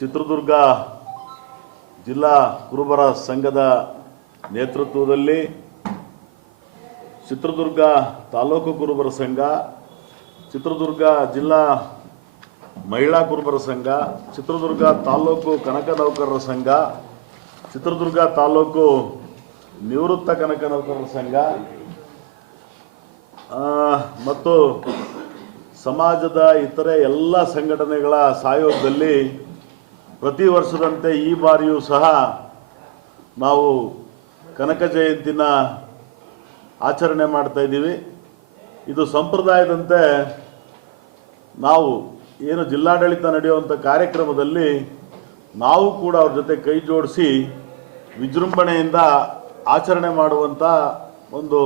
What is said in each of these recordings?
ಚಿತ್ರದುರ್ಗ ಜಿಲ್ಲಾ ಕುರುಬರ ಸಂಘದ ನೇತೃತ್ವದಲ್ಲಿ ಚಿತ್ರದುರ್ಗ ತಾಲೂಕು ಕುರುಬರ ಸಂಘ, ಚಿತ್ರದುರ್ಗ ಜಿಲ್ಲಾ ಮಹಿಳಾ ಕುರುಬರ ಸಂಘ, ಚಿತ್ರದುರ್ಗ ತಾಲೂಕು ಕನಕ ನೌಕರರ ಸಂಘ, ಚಿತ್ರದುರ್ಗ ತಾಲೂಕು ನಿವೃತ್ತ ಕನಕ ನೌಕರರ ಸಂಘ ಮತ್ತು ಸಮಾಜದ ಇತರೆ ಎಲ್ಲ ಸಂಘಟನೆಗಳ ಸಹಯೋಗದಲ್ಲಿ ಪ್ರತಿ ವರ್ಷದಂತೆ ಈ ಬಾರಿಯೂ ಸಹ ನಾವು ಕನಕ ಜಯಂತಿನ ಆಚರಣೆ ಮಾಡ್ತಾ ಇದ್ದೀವಿ. ಇದು ಸಂಪ್ರದಾಯದಂತೆ ನಾವು ಏನು ಜಿಲ್ಲಾಡಳಿತ ನಡೆಯುವಂಥ ಕಾರ್ಯಕ್ರಮದಲ್ಲಿ ನಾವು ಕೂಡ ಅವ್ರ ಜೊತೆ ಕೈ ಜೋಡಿಸಿ ವಿಜೃಂಭಣೆಯಿಂದ ಆಚರಣೆ ಮಾಡುವಂಥ ಒಂದು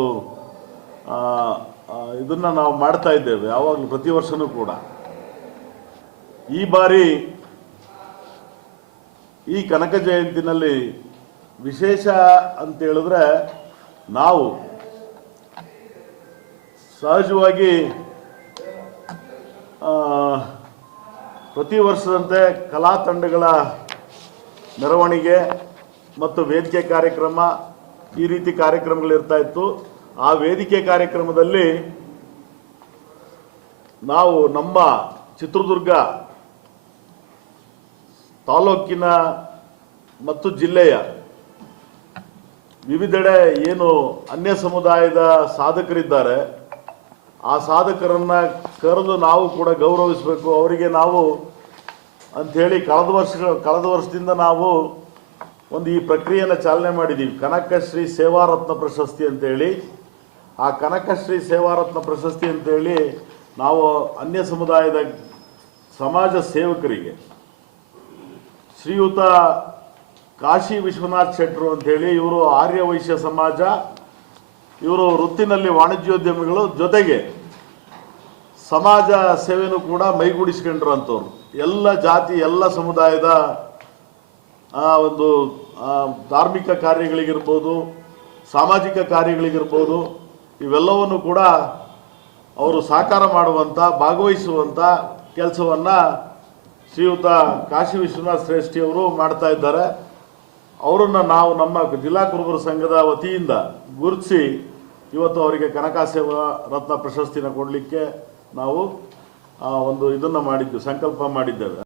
ಇದನ್ನು ನಾವು ಮಾಡ್ತಾ ಇದ್ದೇವೆ ಯಾವಾಗಲೂ, ಪ್ರತಿ ವರ್ಷವೂ ಕೂಡ. ಈ ಬಾರಿ ಈ ಕನಕ ಜಯಂತಿನಲ್ಲಿ ವಿಶೇಷ ಅಂತ ಹೇಳಿದ್ರೆ, ನಾವು ಸಹಜವಾಗಿ ಪ್ರತಿ ವರ್ಷದಂತೆ ಕಲಾ ತಂಡಗಳ ಮೆರವಣಿಗೆ ಮತ್ತು ವೇದಿಕೆ ಕಾರ್ಯಕ್ರಮ ಈ ರೀತಿ ಕಾರ್ಯಕ್ರಮಗಳಿರ್ತಾ ಇತ್ತು. ಆ ವೇದಿಕೆ ಕಾರ್ಯಕ್ರಮದಲ್ಲಿ ನಾವು ನಮ್ಮ ಚಿತ್ರದುರ್ಗ ತಾಲೂಕಿನ ಮತ್ತು ಜಿಲ್ಲೆಯ ವಿವಿಧೆಡೆ ಏನು ಅನ್ಯ ಸಮುದಾಯದ ಸಾಧಕರಿದ್ದಾರೆ, ಆ ಸಾಧಕರನ್ನು ಕರೆದು ನಾವು ಕೂಡ ಗೌರವಿಸಬೇಕು, ಅವರಿಗೆ ನಾವು ಅಂಥೇಳಿ ಕಳೆದ ವರ್ಷದಿಂದ ನಾವು ಒಂದು ಈ ಪ್ರಕ್ರಿಯೆಯನ್ನು ಚಾಲನೆ ಮಾಡಿದ್ದೀವಿ. ಕನಕಶ್ರೀ ಸೇವಾರತ್ನ ಪ್ರಶಸ್ತಿ ಅಂತೇಳಿ, ಆ ಕನಕಶ್ರೀ ಸೇವಾರತ್ನ ಪ್ರಶಸ್ತಿ ಅಂತೇಳಿ ನಾವು ಅನ್ಯ ಸಮುದಾಯದ ಸಮಾಜ ಸೇವಕರಿಗೆ ಶ್ರೀಯುತ ಕಾಶಿ ವಿಶ್ವನಾಥ್ ಶೆಟ್ಟರು ಅಂಥೇಳಿ, ಇವರು ಆರ್ಯ ವೈಶ್ಯ ಸಮಾಜ, ಇವರು ವೃತ್ತಿನಲ್ಲಿ ವಾಣಿಜ್ಯೋದ್ಯಮಿಗಳು, ಜೊತೆಗೆ ಸಮಾಜ ಸೇವೆನೂ ಕೂಡ ಮೈಗೂಡಿಸ್ಕೊಂಡ್ರು ಅಂಥವ್ರು. ಎಲ್ಲ ಜಾತಿ ಎಲ್ಲ ಸಮುದಾಯದ ಒಂದು ಧಾರ್ಮಿಕ ಕಾರ್ಯಗಳಿಗಿರ್ಬೋದು, ಸಾಮಾಜಿಕ ಕಾರ್ಯಗಳಿಗಿರ್ಬೋದು, ಇವೆಲ್ಲವನ್ನು ಕೂಡ ಅವರು ಸಾಕಾರ ಮಾಡುವಂಥ, ಭಾಗವಹಿಸುವಂಥ ಕೆಲಸವನ್ನು ಶ್ರೀಯುತ ಕಾಶಿ ವಿಶ್ವನಾಥ್ ಶ್ರೇಷ್ಠಿಯವರು ಮಾಡ್ತಾ ಇದ್ದಾರೆ. ಅವರನ್ನು ನಾವು ನಮ್ಮ ಜಿಲ್ಲಾ ಕುರುಬರ ಸಂಘದ ವತಿಯಿಂದ ಗುರುತಿಸಿ ಇವತ್ತು ಅವರಿಗೆ ಕನಕ ಸೇವಾ ರತ್ನ ಪ್ರಶಸ್ತಿನ ಕೊಡಲಿಕ್ಕೆ ನಾವು ಒಂದು ಇದನ್ನು ಮಾಡಿದ್ದು, ಸಂಕಲ್ಪ ಮಾಡಿದ್ದೇವೆ.